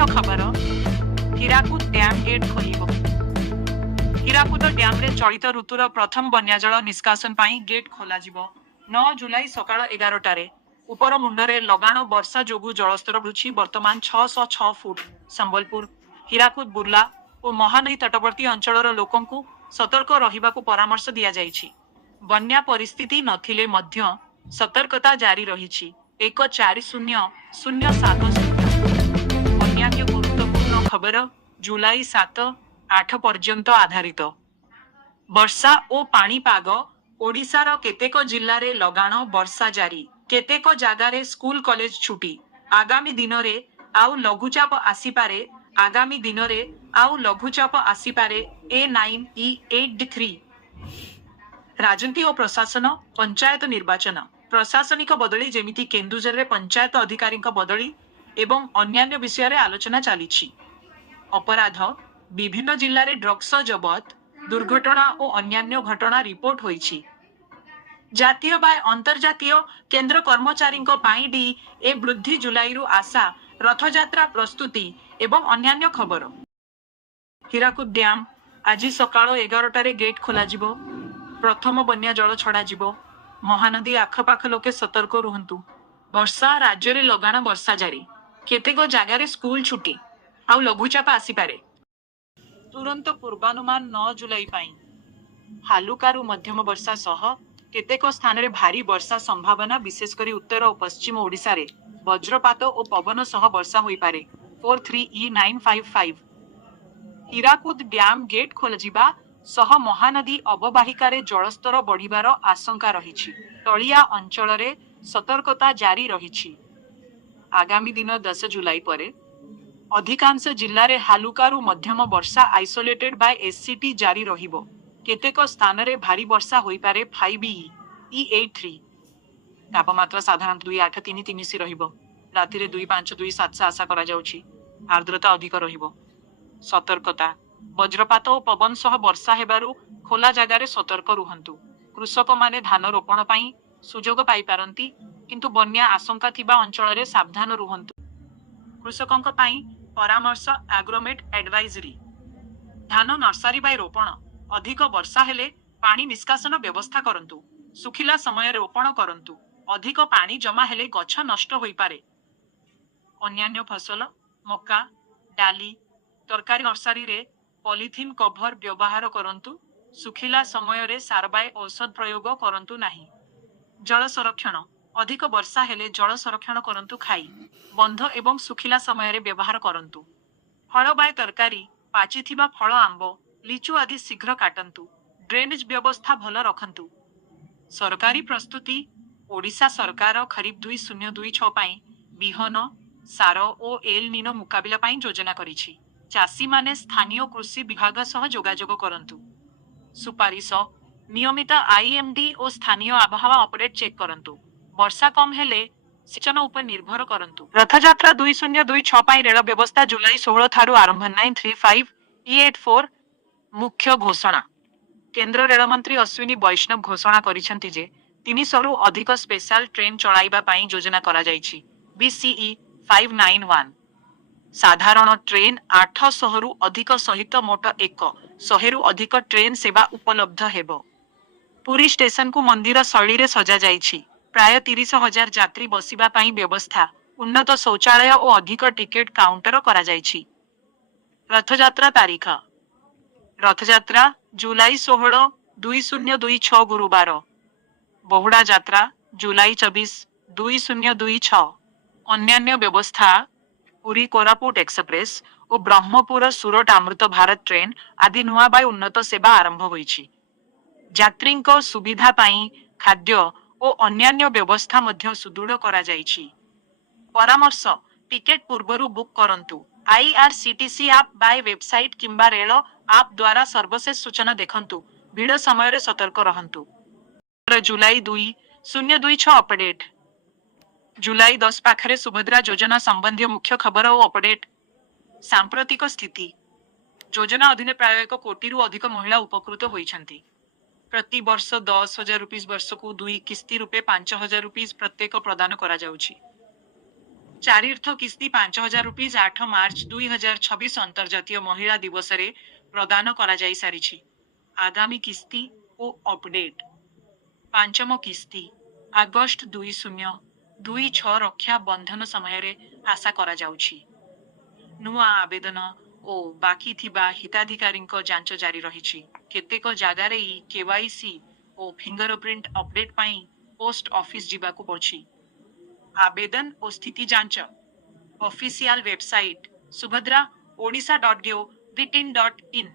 मुख्य खबर Hirakud dam gate खोलिबो। हीराकुद डैम रे चलित ऋतुर प्रथम बन्याजल निष्कासन पाई गेट खोला जिवो। 9 जुलाई सकाळ 11 टारे उपर मुंडरे लगाण वर्षा जोगु जलस्तर वृद्धि वर्तमान 606 फुट। संबलपुर, हीराकुद, बुर्ला और महानदी तटवर्ती अंचलर लोकंकु सतर्क रहिबाकु परामर्श दिया जाइछि। बन्या परिस्थिति नथिले मध्य सतर्कता जारी रहिछि। 140007 अन्य गुरुत्वपूर्ण खबर जुलाई 7-8 पर्यंत आधारित वर्षा और पाणीपाग। ओडिशार केतेक जिल्लारे लगाण वर्षा जारी, केतेक जागारे स्कूल कॉलेज छुट्टी। आगामी दिन रे आउ लघुचाप आसीपारे। आगामी दिन रे आउ लघुचाप आसीपारे। A9 E83 राजनीति और प्रशासन पंचायत निर्वाचन प्रशासनिक बदली जेमिति केन्दुझर रे पंचायत अधिकारी बदली एवं अन्यान्य विषय रे आलोचना चली। अपराध विभिन्न जिल्ला रे ड्रग्स जबत दुर्घटना और अन्यान्य घटना रिपोर्ट होईछि। जातीय बाय अंतर्जातीय केंद्र कर्मचारी डी ए वृद्धि जुलाई रु आशा रथयात्रा प्रस्तुति एवं अन्यान्य खबर। हीराकुद डैम आज सकाळ 11 टारे गेट खोला जिवो। प्रथम बन्या जल छड़ा जिवो। महानदी आखपाख लोके सतर्क रुहंतु। वर्षा राज्य रे लगाण वर्षा जारी, केतेक जागारे स्कूल छुट्टी आउ लघुचाप आसीपारे। तुरंत पूर्वानुमान 9 जुलाई पाई हालुकारु मध्यम वर्षा सह केतेक स्थान रे भारी वर्षा संभावना, विशेषकर उत्तर और पश्चिम ओडिशा रे वज्रपात और पवन सह वर्षा होई पारे। 43E955 हीराकुद डैम गेट खोलजिबा सह महानदी अवबाहिका रे जलस्तर बढ़िबार आशंका रहिछि। तलिया अंचल रे सतर्कता जारी रहिछि। आगामी दिन 10 जुलाई परे अधिकांश जिल्ला रे हालुकारु मध्यम वर्षा आइसोलेटेड बाय एससीटी जारी रहिबो। केतेक स्थान रे भारी वर्षा होई पारे। 5E83 तापमात्रा साधारण 283 रहिबो। राति रे 25-27 आशा करा जाउछि। आर्द्रता अधिक रहिबो। सतर्कता वज्रपात और पवन सह वर्षा हेबारु खोला जगार सतर्क रुहंतु। कृषक माने धान रोपण पाई सुजोग पाई पारंती, किंतु बन्या आशंका थिबा अंचल रे सावधान रुहंतु। कृषकंक पाई परामर्श एग्रोमेट एडवाइजरी। धान नर्सरी बाय रोपण अधिक वर्षा हेले पानी निष्कासन व्यवस्था करंतु। सुखिला समय रोपण करंतु। अधिक पानी जमा हेले गछ नष्ट होई पारे। अन्यान्य फसल मक्का, डाली, तरकारी नर्सरी रे पॉलिथीन कभर व्यवहार करंतु। सुखिला समय रे सार बाय औषध प्रयोग करंतु नाही। जल संरक्षण अधिक वर्षा हेले जल संरक्षण करंतु। खाई बंध एवं सुखिला समय रे व्यवहार करंतु। फल बाय तरकारी पाचिथिबा फल आंबो, लिचु आदि शीघ्र काटंतु। ड्रेनेज व्यवस्था भल रखंतु। सरकारी प्रस्तुति ओडिशा सरकार खरीफ 2026 पाई बिहन, सार और एल निनो मुकाबिला पाई योजना करिछि। चाषी माने स्थानीय कृषि विभाग सह जोगाजोग करंतु। सुपारिश नियमित आईएमडी और स्थानीय आबहावा अपडेट चेक करंतु। वर्षा कम हेले सिंचन उपर निर्भर करंतु। रथयात्रा 2026 पाई रेल व्यवस्था जुलाई 16 थारु आरंभ। 935E84 मुख्य घोषणा केंद्र रेल मंत्री अश्विनी वैष्णव घोषणा करिसेंति जे 300 रु अधिक स्पेशल ट्रेन चलाइबा पाई योजना करा जाइछि। BCE 591 साधारण ट्रेन 800 रु अधिक सहित मोट 100 रु अधिक ट्रेन सेवा उपलब्ध हेबो। पुरी स्टेशन को मंदिर शैली रे सजा जाइछि। प्राय 30,000 यात्री बसिबा पाई व्यवस्था, उन्नत शौचालय और अधिक टिकेट काउंटर करा जाइछि। रथयात्रा तारीख रथयात्रा जुलाई 16 2026 गुरुवार। बहुड़ा यात्रा जुलाई 24 2026। अन्यान्य व्यवस्था पुरी कोरापुट एक्सप्रेस और ब्रह्मपुर सुरट अमृत भारत ट्रेन आदि नुआ बाय उन्नत सेवा आरंभ होईछि। यात्रींको सुविधा पाई खाद्य और अन्यान्य व्यवस्था मध्य सुदृढ़ करा जाइछि। परामर्श टिकेट पूर्वरु बुक करंतु। आईआरसीटीसी ऐप बाय वेबसाइट किंबा रेल ऐप द्वारा सर्वशेष सूचना देखंतु। भीड़ समय रे सतर्क रहंतु। जुलाई 2026 अपडेट जुलाई 10 पाखरे सुभद्रा योजना संबंधी मुख्य खबर और अपडेट। सांप्रतिक स्थिति योजना अधीन प्राय 1 कोटी रु अधिक महिला उपकृत होइछंती। प्रति वर्ष 10,000 रुपीस वर्ष को 2 किस्ती रूपे 5,000 रुपीस प्रत्येक प्रदान करा जाउछि। ଚାରିର୍ଥ କିସ୍ତି 5,000 रुपीज 8 ମାର୍ଚ୍ଚ 2026 ଅନ୍ତର୍ଜାତୀୟ ମହିଳା ଦିବସରେ ପ୍ରଦାନ କରାଯାଇ ସାରିଛି। ଆଗାମୀ କିସ୍ତି ଓ ଅପଡେଟ୍। ପାଞ୍ଚମ କିସ୍ତି ଅଗଷ୍ଟ 2026 ରକ୍ଷା ବନ୍ଧନ ସମୟରେ ଆଶା କରାଯାଉଛି। ନୂଆ ଆବେଦନ ଓ ବାକି ଥିବା ହିତାଧିକାରୀଙ୍କ ଯାଞ୍ଚ ଜାରି ରହିଛି। କେତେକ ଜାଗାରେ କେୱାଇସି ଓ ଫିଙ୍ଗରପ୍ରିଣ୍ଟ ଅପଡେଟ୍ ପାଇଁ ପୋଷ୍ଟ ଅଫିସ ଯିବାକୁ ପଡୁଛି। ଆବେଦନ ଓ ସ୍ଥିତି ଯାଞ୍ଚ। Official website subhadra-odisha.gov.in।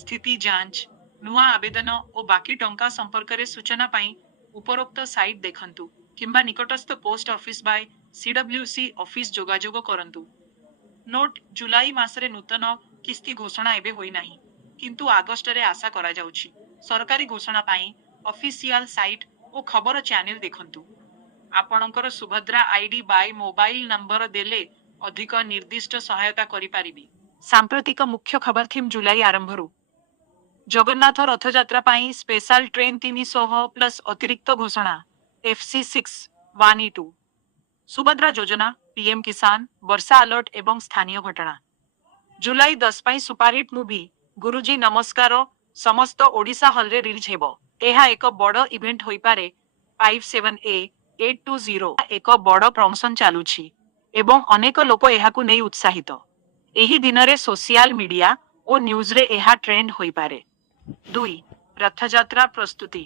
ସ୍ଥିତି ଯାଞ୍ଚ। ନୂଆ ଆବେଦନ ଓ ବାକି ଟଙ୍କା ସମ୍ପର୍କରେ ସୂଚନା ପାଇଁ ଉପରୋକ୍ତ ସାଇଟ ଦେଖନ୍ତୁ କିମ୍ବା ନିକଟସ୍ଥ post office Bai CWC office ଯୋଗାଯୋଗ କରନ୍ତୁ। ନୋଟ ଜୁଲାଇ ମାସରେ ନୂତନ କିସ୍ତି ଘୋଷଣା ଏବେ ହୋଇନାହିଁ, କିନ୍ତୁ ଆଗଷ୍ଟରେ ଆଶା କରାଯାଉଛି। ସରକାରୀ ଘୋଷଣା ପାଇଁ ଅଫିସିଆଲ ସାଇଟ ଓ ଖବର ଚ୍ୟାନେଲ ଦେଖନ୍ତୁ। ଆପଣଙ୍କର Subhadra ID Bai mobile number ଦେଲେ ଅଧିକ ନିର୍ଦ୍ଦିଷ୍ଟ ସହାୟତା କରିପାରିବି। ସାମ୍ପ୍ରତିକ ମୁଖ୍ୟ ଖବର ଥିମ୍ ଜୁଲାଇ ଆରମ୍ଭରୁ ଜଗନ୍ନାଥ ରଥଯାତ୍ରା ପାଇଁ ସ୍ପେଶାଲ ଟ୍ରେନ୍ 300+ ଅତିରିକ୍ତ ଘୋଷଣା। FC6-1E2 ସୁଭଦ୍ରା ଯୋଜନା, ପିଏମ୍ କିଷାନ, ବର୍ଷା ଆଲର୍ଟ ଏବଂ ସ୍ଥାନୀୟ ଘଟଣା। ଜୁଲାଇ 10 ପାଇଁ ସୁପାରିଟ ମୁଭି ଗୁରୁଜୀ ନମସ୍କାର ସମସ୍ତ ଓଡ଼ିଶା ହଲରେ ରିଲିଜ ହେବ। ଏହା ଏକ ବଡ଼ ଇଭେଣ୍ଟ ହୋଇପାରେ। 57A820 ଏକ ବଡ଼ ପ୍ରମୋସନ ଚାଲୁଛି ଏବଂ ଅନେକ ଲୋକ ଏହାକୁ ନେଇ ଉତ୍ସାହିତ। ଏହି ଦିନରେ ସୋସିଆଲ ମିଡିଆ ଓ ନ୍ୟୁଜରେ ଏହା ଟ୍ରେଣ୍ଡ ହୋଇପାରେ। 2. ରଥଯାତ୍ରା ପ୍ରସ୍ତୁତି।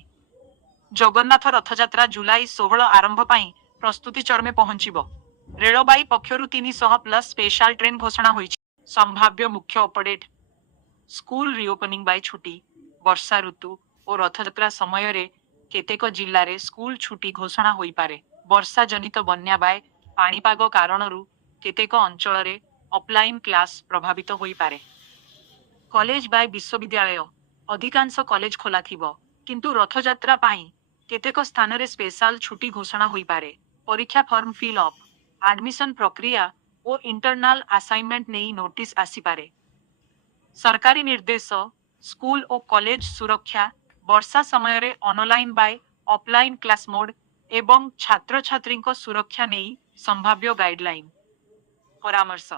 ଜଗନ୍ନାଥ ରଥଯାତ୍ରା ଜୁଲାଇ 16 ଆରମ୍ଭ ପାଇଁ ପ୍ରସ୍ତୁତି ଚରମେ ପହଞ୍ଚିବ। ରେଳବାଇ ପକ୍ଷରୁ 300+ ସ୍ପେଶାଲ ଟ୍ରେନ୍ ଘୋଷଣା ହୋଇଛି। ସମ୍ଭାବ୍ୟ ମୁଖ୍ୟ ଅପଡେଟ୍। ସ୍କୁଲ ରିଓପନିଂ ବାଇ ଛୁଟି। ବର୍ଷା ଋତୁ ଓ ରଥଯାତ୍ରା ସମୟରେ କେତେକ ଜିଲ୍ଲାରେ ସ୍କୁଲ ଛୁଟି ଘୋଷଣା ହୋଇପାରେ। ବର୍ଷା ଜନିତ ବନ୍ୟା ବାଏ ପାଣିପାଗ କାରଣରୁ କେତେକ ଅଞ୍ଚଳରେ ଅଫଲାଇନ୍ କ୍ଲାସ ପ୍ରଭାବିତ ହୋଇପାରେ। କଲେଜ ବାଇ ବିଶ୍ୱବିଦ୍ୟାଳୟ। ଅଧିକାଂଶ କଲେଜ ଖୋଲା ଥିବ, କିନ୍ତୁ ରଥଯାତ୍ରା ପାଇଁ କେତେକ ସ୍ଥାନରେ ସ୍ପେଶାଲ ଛୁଟି ଘୋଷଣା ହୋଇପାରେ। ପରୀକ୍ଷା ଫର୍ମ ଫିଲ୍ ଅପ୍, ଆଡମିସନ ପ୍ରକ୍ରିୟା ଓ ଇଣ୍ଟରନାଲ ଆସାଇନମେଣ୍ଟ ନେଇ ନୋଟିସ ଆସିପାରେ। ସରକାରୀ ନିର୍ଦ୍ଦେଶ। ସ୍କୁଲ ଓ କଲେଜ ସୁରକ୍ଷା। ବର୍ଷା ସମୟରେ ଅନଲାଇନ ବାଇ ଅଫଲାଇନ କ୍ଲାସ ମୋଡ ଏବଂ ଛାତ୍ରଛାତ୍ରୀଙ୍କ ସୁରକ୍ଷା ନେଇ ସମ୍ଭାବ୍ୟ ଗାଇଡଲାଇନ। ପରାମର୍ଶ।